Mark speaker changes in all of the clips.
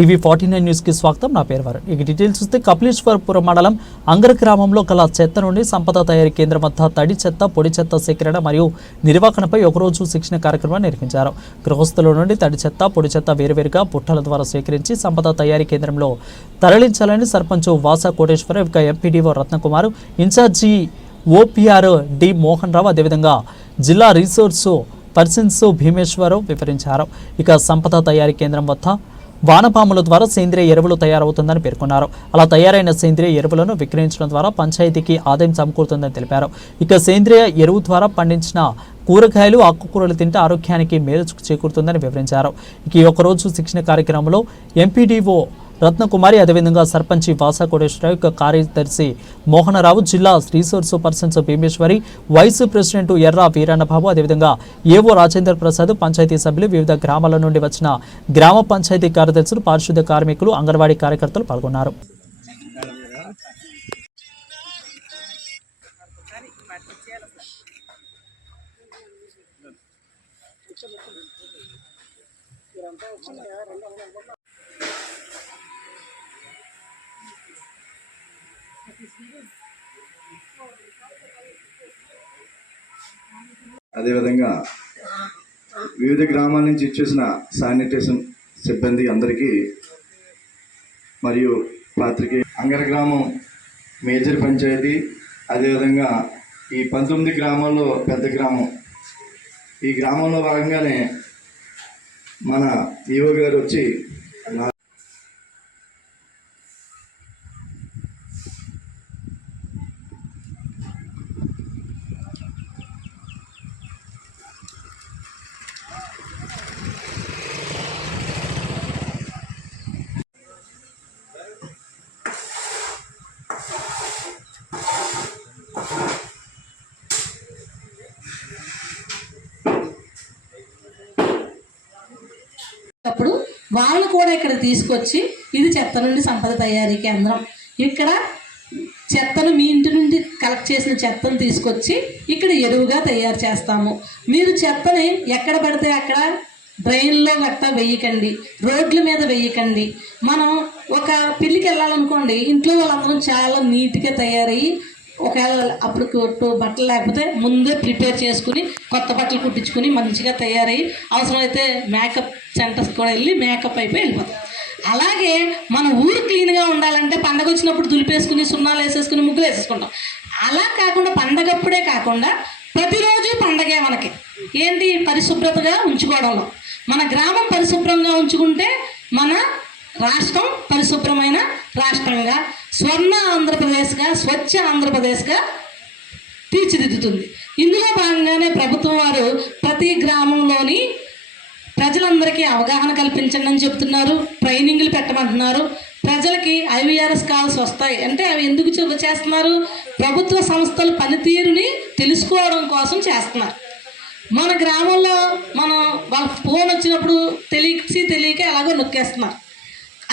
Speaker 1: TV forty nine న్యూస్కి స్వాగతం. నా పేరు వారు ఇక డీటెయిల్స్ చూస్తే కపిలేశ్వరపురం మండలం అంగర గ్రామంలో గల చెత్త నుండి సంపద తయారీ కేంద్రం వద్ద తడి చెత్త పొడి చెత్త సేకరణ మరియు నిర్వహణపై ఒకరోజు శిక్షణ కార్యక్రమాన్ని నిర్వహించారు. గృహస్థుల నుండి తడి చెత్త పొడి చెత్త వేరువేరుగా పుట్టల ద్వారా సేకరించి సంపద తయారీ కేంద్రంలో తరలించాలని సర్పంచ్ వాసా కోటేశ్వర ఇక MPDO Ratnakumar incharge OPR D Mohan Rao అదేవిధంగా జిల్లా రీసోర్సు పర్సన్స్ భీమేశ్వరరావు వివరించారు. ఇక సంపద తయారీ కేంద్రం వద్ద వానపాముల ద్వారా సేంద్రియ ఎరువులు తయారవుతుందని పేర్కొన్నారు. అలా తయారైన సేంద్రియ ఎరువులను విక్రయించడం ద్వారా పంచాయతీకి ఆదాయం సమకూరుతుందని తెలిపారు. ఇక సేంద్రియ ఎరువు ద్వారా పండించిన కూరగాయలు ఆకుకూరలు తింటే ఆరోగ్యానికి మేలు చేకూరుతుందని వివరించారు. ఇక ఈ రోజు శిక్షణ కార్యక్రమంలో ఎంపీడీఓ రత్నకుమారి అదేవిధంగా సర్పంచి వాసా కోటేశ్వరరావు కార్యదర్శి మోహనరావు జిల్లా resource persons Bhimeswari vice president Erra Veerannababu అదేవిధంగా ఏవో రాజేంద్ర ప్రసాద్ పంచాయతీ సభ్యులు వివిధ గ్రామాల నుండి వచ్చిన గ్రామ పంచాయతీ కార్యదర్శులు పారిశుద్ధ్య కార్మికులు అంగన్వాడీ కార్యకర్తలు పాల్గొన్నారు.
Speaker 2: అదేవిధంగా వివిధ గ్రామాల నుంచి ఇచ్చేసిన శానిటేషన్ సిబ్బంది అందరికీ మరియు పాత్రికే అంగర గ్రామం మేజర్ పంచాయతీ అదేవిధంగా ఈ పంతొమ్మిది గ్రామాల్లో పెద్ద గ్రామం. ఈ గ్రామంలో భాగంగానే మన ఈవో గారు వచ్చి నా
Speaker 3: అప్పుడు వాళ్ళు కూడా ఇక్కడ తీసుకొచ్చి ఇది చెత్త నుండి సంపద తయారీ కేంద్రం. ఇక్కడ చెత్తను మీ ఇంటి నుండి కలెక్ట్ చేసిన చెత్తను తీసుకొచ్చి ఇక్కడ ఎరువుగా తయారు చేస్తాము. మీరు చెత్తని ఎక్కడ పడితే అక్కడ డ్రైన్లో గట్ట వేయకండి. రోడ్ల మీద వెయ్యకండి మనం ఒక పెళ్ళికి వెళ్ళాలనుకోండి ఇంట్లో వాళ్ళందరం చాలా నీట్గా తయారయ్యి ఒకవేళ అప్పుడు కొట్టు బట్టలు లేకపోతే ముందే ప్రిపేర్ చేసుకుని కొత్త బట్టలు కుట్టించుకుని మంచిగా తయారయ్యి అవసరమైతే మేకప్ సెంటర్స్ కూడా వెళ్ళి మేకప్ అయిపోయి వెళ్ళిపోతాం. అలాగే మన ఊరు క్లీన్గా ఉండాలంటే పండగ వచ్చినప్పుడు దులిపేసుకుని సున్నాలు వేసేసుకుని ముగ్గులు వేసేసుకుంటాం. అలా కాకుండా పండగప్పుడే కాకుండా ప్రతిరోజు పండగే మనకి. ఏంటి? పరిశుభ్రతగా ఉంచుకోవడంలో. మన గ్రామం పరిశుభ్రంగా ఉంచుకుంటే మన రాష్ట్రం పరిశుభ్రమైన రాష్ట్రంగా స్వర్ణ ఆంధ్రప్రదేశ్గా స్వచ్ఛ ఆంధ్రప్రదేశ్గా తీర్చిదిద్దుతుంది. ఇందులో భాగంగానే ప్రభుత్వం వారు ప్రతి గ్రామంలోని ప్రజలందరికీ అవగాహన కల్పించండి అని చెప్తున్నారు. ట్రైనింగ్లు పెట్టమంటున్నారు. ప్రజలకి ఐవీఆర్ఎస్ కాల్స్ వస్తాయి. అంటే అవి ఎందుకు చూ- చేస్తున్నారు? ప్రభుత్వ సంస్థల పనితీరుని తెలుసుకోవడం కోసం చేస్తున్నారు. మన గ్రామంలో మనం వాళ్ళ ఫోన్ వచ్చినప్పుడు తెలిసి తెలియక ఎలాగో నొక్కేస్తున్నారు.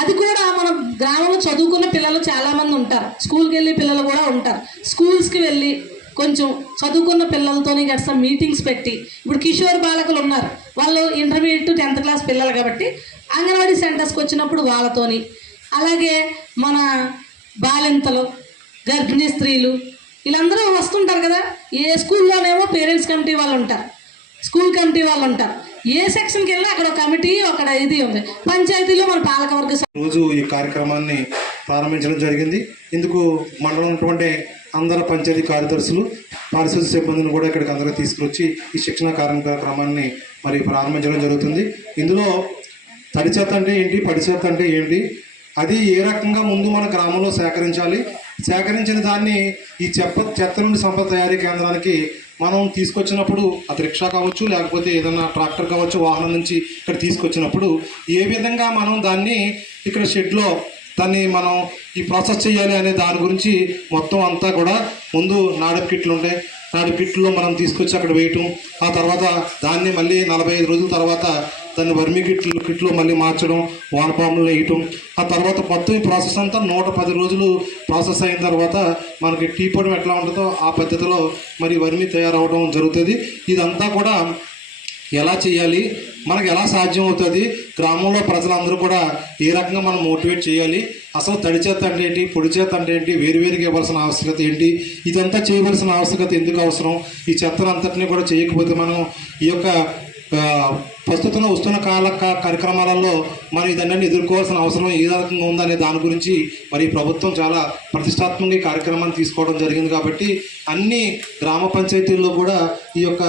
Speaker 3: అది కూడా మన గ్రామంలో చదువుకున్న పిల్లలు చాలామంది ఉంటారు. స్కూల్కి వెళ్ళి పిల్లలు కూడా ఉంటారు. స్కూల్స్కి వెళ్ళి కొంచెం చదువుకున్న పిల్లలతోని గట్స మీటింగ్స్ పెట్టి ఇప్పుడు కిషోర్ బాలకులు ఉన్నారు. వాళ్ళు ఇంటర్మీడియట్ టెన్త్ క్లాస్ పిల్లలు కాబట్టి అంగన్వాడీ సెంటర్స్కి వచ్చినప్పుడు వాళ్ళతోని అలాగే మన బాలింతలు గర్భిణీ స్త్రీలు వీళ్ళందరూ వస్తుంటారు కదా. ఏ స్కూల్లోనేమో పేరెంట్స్ కమిటీ వాళ్ళు ఉంటారు స్కూల్ కమిటీ వాళ్ళు ఉంటారు. ఏ సెక్షన్కి వెళ్ళినా అక్కడ కమిటీ అక్కడ ఇది ఉంది. పంచాయతీలో మన పాలకవర్గ
Speaker 4: రోజు ఈ కార్యక్రమాన్ని ప్రారంభించడం జరిగింది. ఇందుకు మండలం ఉన్నటువంటి అందరు పంచాయతీ కార్యదర్శులు పారిశుద్ధ్య సిబ్బందిని కూడా ఇక్కడికి అందరూ తీసుకొచ్చి ఈ శిక్షణ కార్యక్రమాన్ని మరి ప్రారంభించడం జరుగుతుంది. ఇందులో తడి చెత్త అంటే ఏంటి? పడి చెత్త అంటే ఏంటి? అది ఏ రకంగా ముందు మన గ్రామంలో సేకరించాలి? సేకరించిన దాన్ని ఈ చెత్త చెత్త నుండి సంపద తయారీ కేంద్రానికి మనం తీసుకొచ్చినప్పుడు అది రిక్షా కావచ్చు లేకపోతే ఏదైనా ట్రాక్టర్ కావచ్చు వాహనం నుంచి ఇక్కడ తీసుకొచ్చినప్పుడు ఏ విధంగా మనం దాన్ని ఇక్కడ షెడ్లో దాన్ని మనం ఈ ప్రాసెస్ చేయాలి అనే దాని గురించి మొత్తం అంతా కూడా ముందు నాడప్ కిట్లు ఉంటాయి నాడప్ కిట్లో మనం తీసుకొచ్చి అక్కడ వేయటం ఆ తర్వాత దాన్ని మళ్ళీ నలభై ఐదు రోజుల తర్వాత దాన్ని వర్మి కిట్లు కిట్లో మళ్ళీ మార్చడం వానపాములు వేయటం. ఆ తర్వాత మొత్తం ఈ ప్రాసెస్ అంతా నూట పది రోజులు ప్రాసెస్ అయిన తర్వాత మనకి టీ పొడి ఎట్లా ఉంటుందో ఆ పద్ధతిలో మరి వర్మి తయారవడం జరుగుతుంది. ఇదంతా కూడా ఎలా చేయాలి? మనకు ఎలా సాధ్యం అవుతుంది గ్రామంలో ప్రజలందరూ కూడా ఏ రకంగా మనం మోటివేట్ చేయాలి? అసలు తడి చేత అంటే ఏంటి? పొడి చేత అంటే ఏంటి? వేరువేరుగా ఇవ్వాల్సిన ఆవశ్యకత ఏంటి? ఇదంతా చేయవలసిన ఆవశ్యకత ఎందుకు అవసరం? ఈ చెత్తను అంతటినీ కూడా చేయకపోతే మనం ఈ యొక్క ప్రస్తుతం వస్తున్న కాల కార్యక్రమాలలో మనం ఇదన్నీ ఎదుర్కోవాల్సిన అవసరం ఏ రకంగా ఉందనే దాని గురించి మరి ప్రభుత్వం చాలా ప్రతిష్టాత్మక కార్యక్రమాన్ని తీసుకోవడం జరిగింది కాబట్టి అన్ని గ్రామ పంచాయతీల్లో కూడా ఈ యొక్క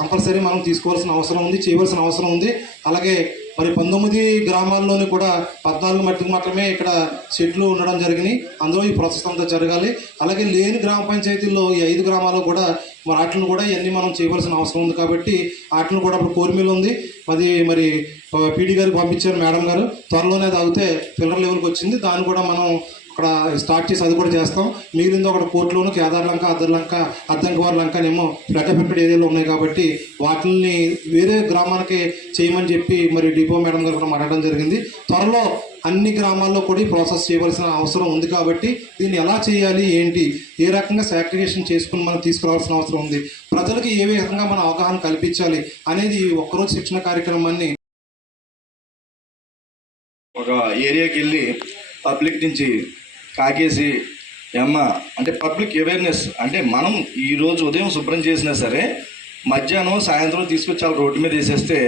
Speaker 4: కంపల్సరీ మనం తీసుకోవాల్సిన అవసరం ఉంది చేయవలసిన అవసరం ఉంది. అలాగే మరి పంతొమ్మిది గ్రామాల్లోని కూడా పద్నాలుగు మట్టికి మాత్రమే ఇక్కడ షెడ్లు ఉండడం జరిగినాయి. అందులో ఈ ప్రాసెస్ అంతా జరగాలి. అలాగే లేని గ్రామ పంచాయతీల్లో ఈ ఐదు గ్రామాల్లో కూడా మరి వాటిని కూడా ఇవన్నీ మనం చేయవలసిన అవసరం ఉంది కాబట్టి వాటిని కూడా ఇప్పుడు కోరిమీలు ఉంది. అది మరి పీడీ గారికి పంపించారు మేడం గారు. త్వరలోనే అది అవుతే పిల్లర్ లెవెల్కి వచ్చింది. దాన్ని కూడా మనం అక్కడ స్టార్ట్ చేసి అది కూడా చేస్తాం. మిగిలింది ఒకటి కోర్టులోను కేదార్ లంక అద్దర్ లంక అద్దంకవారి లంకనేమో ఫ్లడ్ ఏరియాలో ఉన్నాయి కాబట్టి వాటిని వేరే గ్రామానికి చేయమని చెప్పి మరి డిపో మేడం గారు మాట్లాడడం జరిగింది. త్వరలో అన్ని గ్రామాల్లో కూడా ఈ ప్రాసెస్ చేయవలసిన అవసరం ఉంది కాబట్టి దీన్ని ఎలా చేయాలి ఏంటి ఏ రకంగా సాక్రిఫికేషన్ చేసుకుని మనం తీసుకురావాల్సిన అవసరం ఉంది ప్రజలకు ఏ విధంగా మనం అవగాహన కల్పించాలి అనేది ఒక్కరోజు శిక్షణ కార్యక్రమాన్ని
Speaker 2: ఒక ఏరియాకి వెళ్ళి పబ్లిక్ నుంచి కాకేసి ఎమ్మ అంటే పబ్లిక్ అవేర్నెస్ అంటే మనం ఈరోజు ఉదయం శుభ్రం చేసినా సరే మధ్యాహ్నం సాయంత్రం తీసుకొచ్చి వాళ్ళ రోడ్డు మీద వేసేస్తే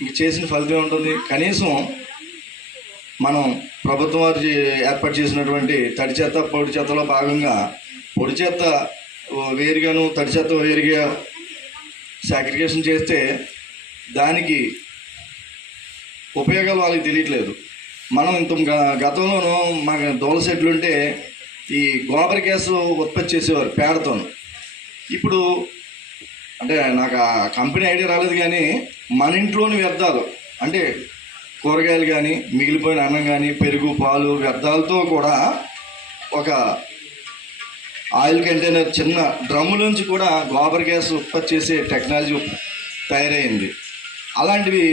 Speaker 2: ఇంక చేసిన ఫలితం ఉంటుంది. కనీసం మనం ప్రభుత్వం వారు ఏర్పాటు చేసినటువంటి తడి చెత్త పొడి చెత్తలో భాగంగా పొడి చెత్త వేరుగాను తడి చెత్త వేరుగా సాగ్రిగేషన్ చేస్తే దానికి ఉపయోగాలు వాళ్ళకి తెలియట్లేదు. మనం ఇంత గతంలోనూ మాకు దోల సెట్లుంటే ఈ గోబర్ గ్యాస్ ఉత్పత్తి చేసేవారు పేడతో ఇప్పుడు అంటే నాకు ఆ కంపెనీ ఐడియా రాలేదు కానీ మన ఇంట్లోని వ్యర్థాలు అంటే కూరగాయలు కానీ మిగిలిపోయిన అన్నం కానీ పెరుగు పాలు వ్యర్థాలతో కూడా ఒక ఆయిల్ కంటైనర్ చిన్న డ్రమ్ము నుంచి కూడా గోబర్ గ్యాస్ ఉత్పత్తి చేసే టెక్నాలజీ తయారైంది. అలాంటివి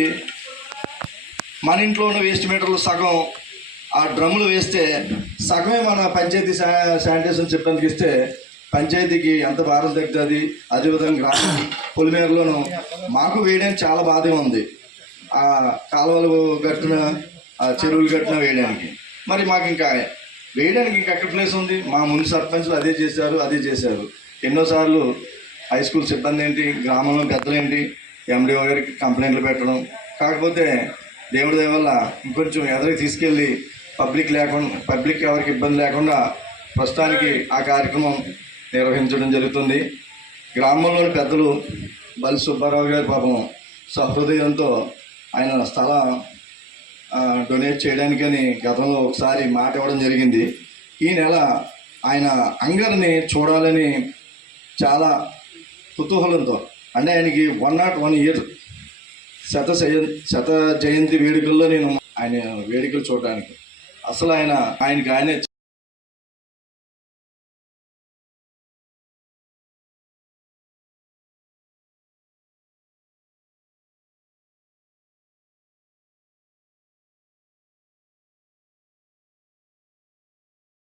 Speaker 2: మన ఇంట్లో ఉన్న వేస్ట్ మీటర్లు సగం ఆ డ్రమ్ములు వేస్తే సగమే మన పంచాయతీ శా శానిటేషన్ చెప్పడానికి ఇస్తే పంచాయతీకి ఎంత భారం తగ్గుతుంది. అదేవిధంగా గ్రామం పొలిమేరలోను మాకు వేయడానికి చాలా బాధగా ఉంది. ఆ కాలువలు కట్టిన ఆ చెరువులు కట్టిన వేయడానికి. మరి మాకు ఇంకా వేయడానికి ఇంకా ఎక్కడ ప్లేస్ ఉంది? మా ముందు సర్పంచ్లు అదే చేశారు అదే చేశారు. ఎన్నోసార్లు హై స్కూల్ సిబ్బంది ఏంటి గ్రామంలో పెద్దలేంటి ఎండిఓ గారికి కంప్లైంట్లు పెట్టడం. కాకపోతే దేవుడి వల్ల ఇంకొంచెం ఎదరికి తీసుకెళ్ళి పబ్లిక్ లేకుండా పబ్లిక్ ఎవరికి ఇబ్బంది లేకుండా ప్రస్తుతానికి ఆ కార్యక్రమం నిర్వహించడం జరుగుతుంది. గ్రామంలోని పెద్దలు బలి సుబ్బారావు గారి పాపం సహృదయంతో ఆయన స్థలం డొనేట్ చేయడానికని గతంలో ఒకసారి మాట ఇవ్వడం జరిగింది. ఈ నెల ఆయన అంగర్ని చూడాలని చాలా కుతూహలంతో అంటే ఆయనకి వన్ నాట్ వన్ ఇయర్ శత శత జయంతి వేడుకల్లో నేను ఆయన వేడుకలు చూడడానికి. అసలు ఆయన ఆయనకి ఆయనే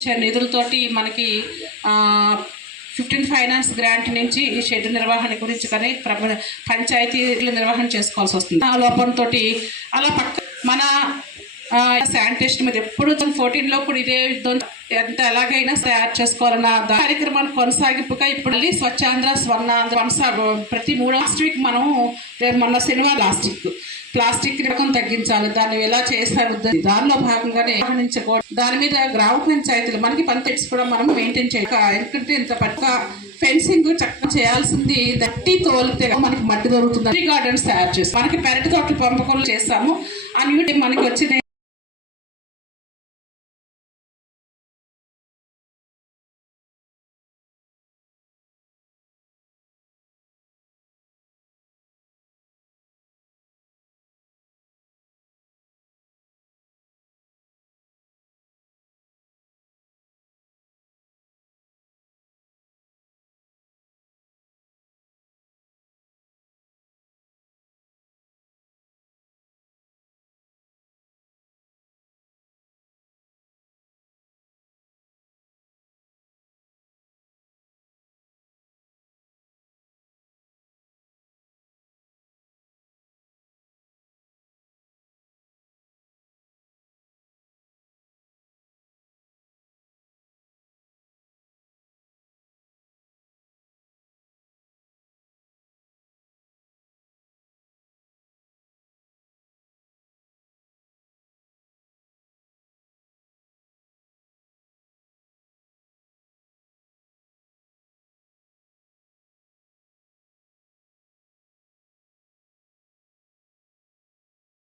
Speaker 5: నిధులతోటి మనకి ఫిఫ్టీన్ ఫైనాన్స్ గ్రాంట్ నుంచి ఈ షెడ్ నిర్వహణ గురించి కానీ ప్రభ నిర్వహణ చేసుకోవాల్సి వస్తుంది. ఆ లోపంతో అలా పక్క మన శానిటేషన్ మీద ఎప్పుడు ఫోర్టీన్లో కూడా ఇదే ఎంత ఎలాగైనా తయారు చేసుకోవాలన్న కార్యక్రమాన్ని కొనసాగింపుగా ఇప్పుడు స్వచ్ఛాంధ్ర స్వర్ణాంధ్ర కొనసాగ ప్రతి మూడు లాస్ట్ వీక్ మనం మొన్న శనివారం ప్లాస్టిక్ ప్లాస్టిక్ రకం తగ్గించాలి. దాన్ని ఎలా చేస్తారు? దానిలో భాగంగానే నిర్వహించకూడదు దాని మీద గ్రామ పంచాయతీలు మనకి పంచాయతీస్ కూడా మనం మెయింటైన్ చేయాలి. ఎందుకంటే ఇంత పక్క ఫెన్సింగ్ చక్కగా చేయాల్సింది దట్టి తోలితే మనకి మట్టి దొరుకుతుంది. గార్డెన్స్ తయారు చేస్తాం. మనకి పెరటి తోటలు పంపకాలు చేస్తాము. అని మనకి వచ్చిన